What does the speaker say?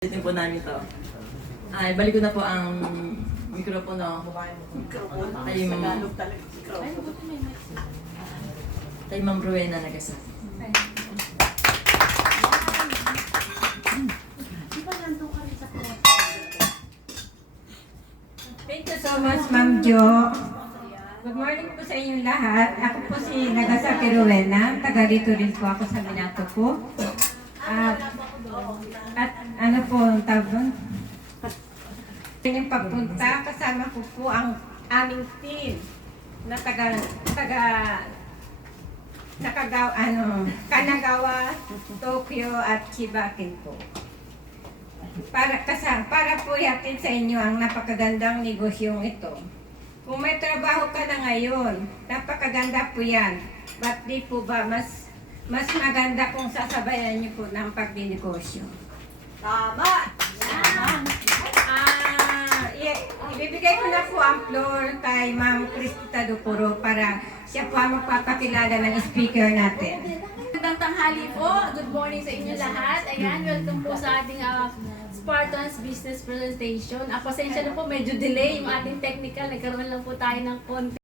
Ulitin po namin ito. Ay, balik ko na po ang mikropono kay Ma'am Rowena Nagasaki. Thank you so much, Ma'am Jo. Good morning po sa inyong lahat. Ako po si Nagasaki Rowena. Taga dito rin po ako sa Minato po. At ano po ang tawag doon? Yung papunta, kasama ko po ang aming team na Kanagawa, Tokyo at Chibakin po. Para po yakin sa inyo ang napakagandang negosyong ito. Kung may trabaho ka na ngayon, napakaganda po yan. Ba't di po ba mas maganda kung sasabayan niyo po ng pagdinegosyo? Tama! Ibibigay ko na po ang floor kay Ma'am Cristita Dupuro para siya po ang magpapakilala ng speaker natin. Magandang tanghali po. Good morning sa inyo lahat. Ayan, welcome po sa ating Spartans Business Presentation. Pasensya na po, medyo delay yung ating technical. Nagkaroon lang po tayo ng konti